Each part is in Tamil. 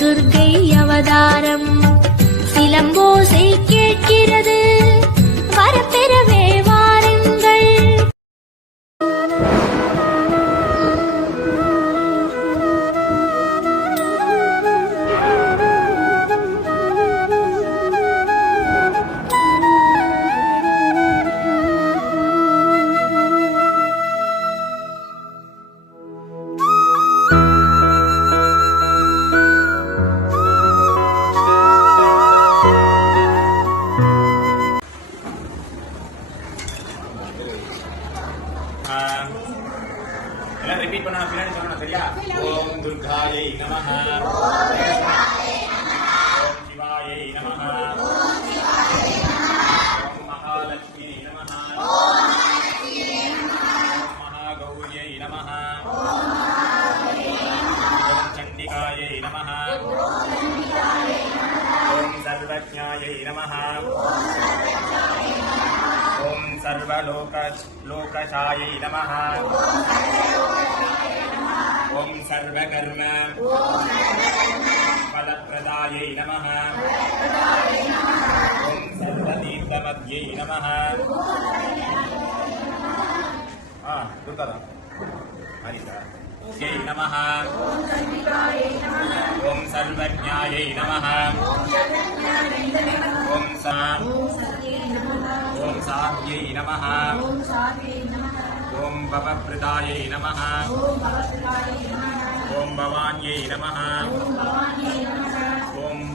துர்க்கை அவதாரம். சிலம்போசை கேட்கிறது வரப்பெறவே வாருங்கள். எல்லாம் ரிப்பீட் பண்ணா பின்னாடி சொல்லணும் சரியா? ஓம் துர்காயை நமஹ, ஓம் சிவாயை நமஹ, ஓம் மகாலட்சுமியை நமஹ, ஓம் மகாகௌரியை நமஹ, ஓம் சண்டிகாயை நமஹ, ஓம் சர்வஜ்ஞாயை நமஹ, ஓம் சர்வலோகசாயை நமஹ, ஓம் சர்வகர்ம பலப்பிரதாயை நமஹ, ஓம் சர்வதீர்த்தமத்யை நமஹ. துர்காதா ஹரிதா யை நமஹ, ஓம் சர்வஜ்ஞாயை நமஹ, ஓம் சாத்யை நமஹ, ஓம் பவப்ரதாயை நமஹ, ஓம் பவான்யை நமஹ, ஓம்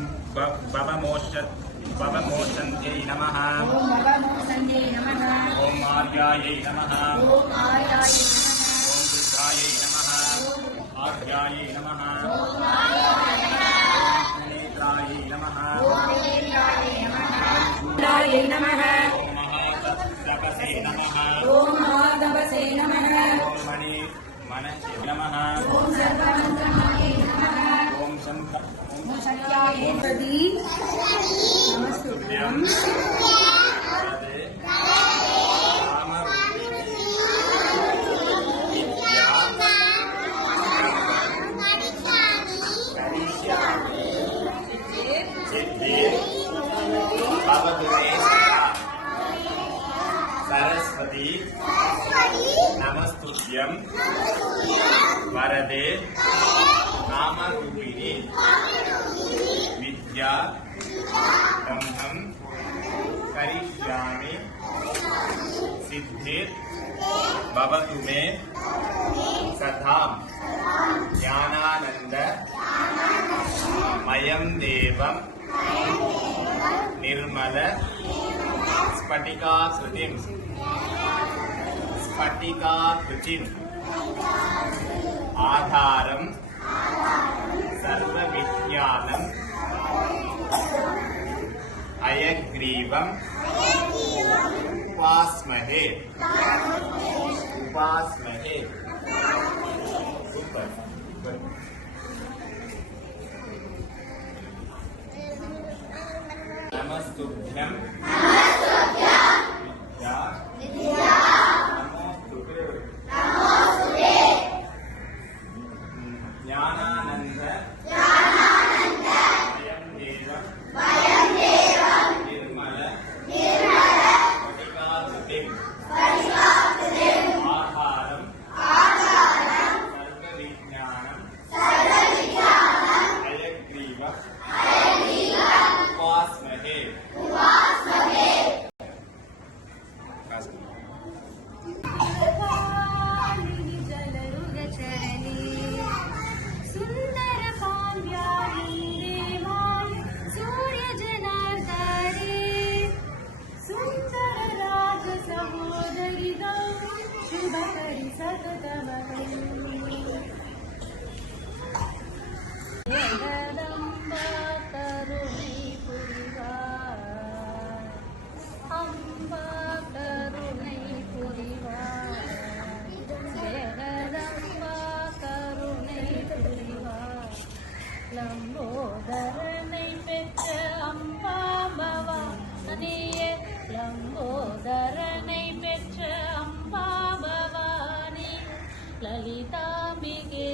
பவமோஷந்த்யை நமஹ, ஓம் ஆர்யாயை நமஹ, ஓம் துர்காயை நமஹ, ஆர்யாயை நமஹ, நேத்ராயை நமஹ, சூடாயை நமஹ, ஓம் மகாதபசே நமஹ, ஓம் மகாதபசே நமஹ, ஓம் மணச்சே நமஹ, ஓம் சர்வமந்திரமாயை நமஹ, ஓம் சத்யாயை பிரதி நமஸ்துப்யம். सरस्वती नमस्तुभ्यं वरदे नामरूपिणी विद्या ब्रह्मं करिष्यामि सिद्धिर् भवतु मे सदा ज्ञानानंद मयं देवं निर्मल स्फटिकाकृतिम् आधारं सर्वविज्ञानम् अयग्रीवम् उपास्महे. Super. Good. नमस्तुभ्यं विद्या नमोस्तुते ज्ञानानंद वयं देवं निर्मल स्फटिकाकृतिम् आधारं सर्वविज्ञानम् अयग्रीवम् उपास्महे. सुंदर काव्यानि देवाय सूर्य जनार्दने सुंदर राज सहोदरि शुभ करि सततमहि जगदम्बा करुणी पुरिवार अम्बा करुणै पुरिवार जगदम्बा करुणै पुरिवार लंबोदरனை பெற்ற அம்பா பவானியே லம்போதரனை பெற்ற அம்பா பவானி லலிதாம்பிகே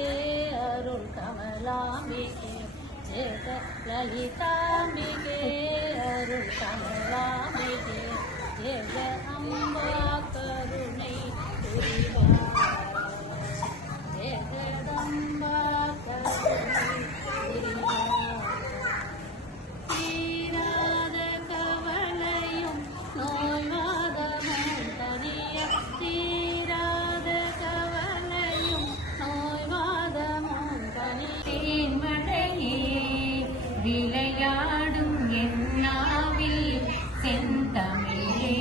அருள் கமலாம்பிகே ஜெக லலிதாம்பிகே அருள் தமிழாம்பிகே ஜெக அம்பா கருணை புரிவாய் ஜெகதம்பா கருணை புரிவாய் தீராத கவலையும் நோய்வாதமும் தனிய தீராத கவலையும் நோய்வாதமும் தனியேன் மழையே விளையாடும் என்னாவில் செந்தமிழே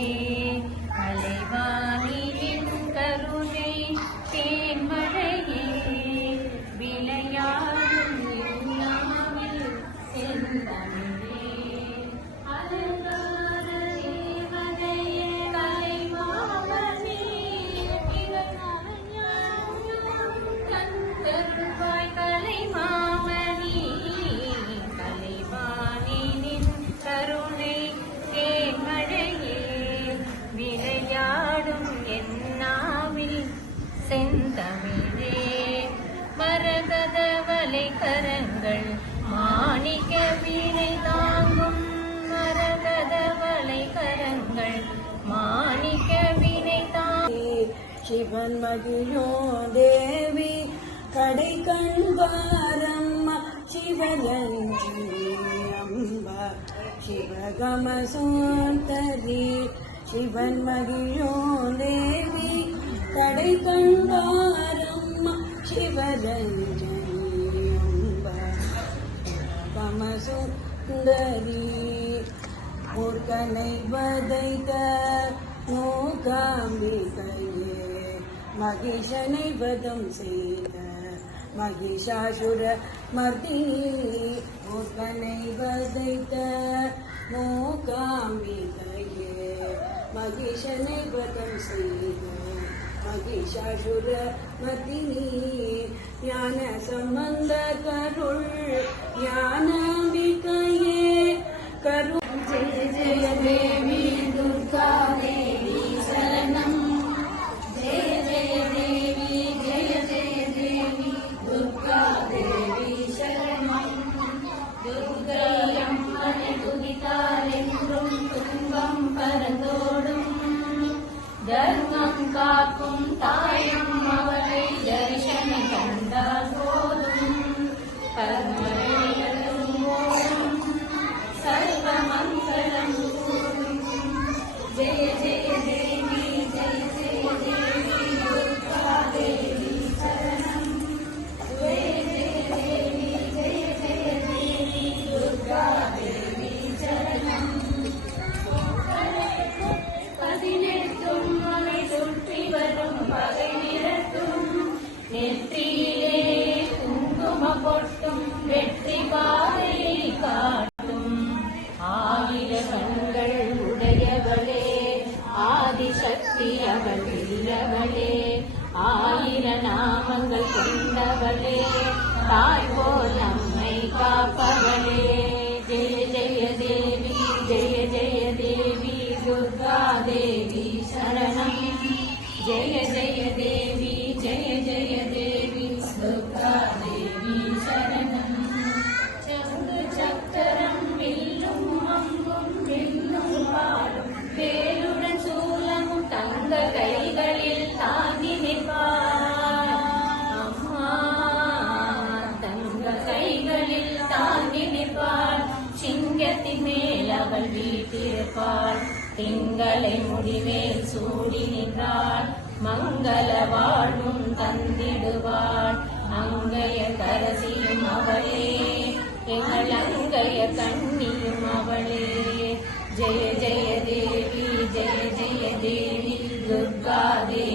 அலைவானியின் கருணை தேன்மழையே விளையாடும் என்னாவில் செந்தமிழே அலங்கார தேவதையே கலைமாமணி கந்தருள்வாய் கலைமாமணி கலைவாணினின் கருணை தேன்மழையே விளையாடும் என்னாவில் செந்தமிழே மரகத வலைக்கரங்கள் மாணிக்க வீணை தாங்கும் மரகத வலைக்கரங்கள் மாணிக்க வீணை தாங்கும் சிவன் மகிழோ தேவி கடை கண்பாரம்மா சிவலஞ்சி அம்பா சிவகம சுந்தரி சிவன் மகிழோ தேவி கடை கண்பாரம்மா சிவலஞ்சி அம்பா சிவகம சுந்தரி மூர்க்கனை வதைத்த மூகாம்பிகையே மகிஷனை வதம் செய்த மகிஷாசுர மர்தினி மூர்க்கனை வதைத்த மூகாம்பிகையே மகிஷனை வதம் செய்த மகிஷாசுர மர்தினி ஞான சம்பந்த கருள் ஞானாம்பிகையே கரு ஜெய ஜெய தேவி துர்கா தேவி சரணம் ஜெய ஜெய தேவி ஜெய ஜெய தேவி துர்கா தேவி சரணம் துர்கையம்மனை துதித்தாரென்றும் துன்பம் பரந்தோடும் தர்மம் காக்கும் தாயும் அவளை தரிசனம் கண்டால் போதும் பரமழைகளும் ஓடும் சர்வமங்கலம் கூடும் ஜெய ஜெய தேவி ஜெய ஜெய தேவி துர்கா தேவி சரணம் ஜெய ஜெய தேவி ஜெய ஜெய தேவி துர்கா தேவி சரணம் 18 மலை சுற்றி வரும் பகை நிறட்டும் நெற்றியிலே குங்கும பொட்டும் வெற்றி பாதை காட்டும் ஆயிர கண்கள் உடையவளே ஆதிசக்தி அவள் இல்லவளே ஆயிர நாமங்கள் கொண்டவளே தாய் போல் நம்மை காப்பவளே ஜெய ஜெய தேவி ஜெய ஜெய தேவி துர்கா தேவி சரணம் ஜெய ஜெய தேவி ஜெய ஜெய தேவி துர்கா தேவி சரணம் சங்கு சக்கரம் வில்லும் அம்பும் வில்லும் பாடும் வேலுடன் சூலமும் தங்க கைகளில் தாங்கி நிற்பார் அம்மா தங்க கைகளில் தாங்கி நிற்பார் சிங்கத்தின் மேல் அவள் வீட்டிருப்பாள் திங்களை முடிவேல் சூடி நின்றாள் மங்கள வாழ்வும் தந்திடுவாள் அங்கைய கரசியும் அவளே எங்கள் அங்கைய கண்ணியும் அவளே ஜெய ஜெய தேவி ஜெய ஜெய தேவி துர்கா தேவி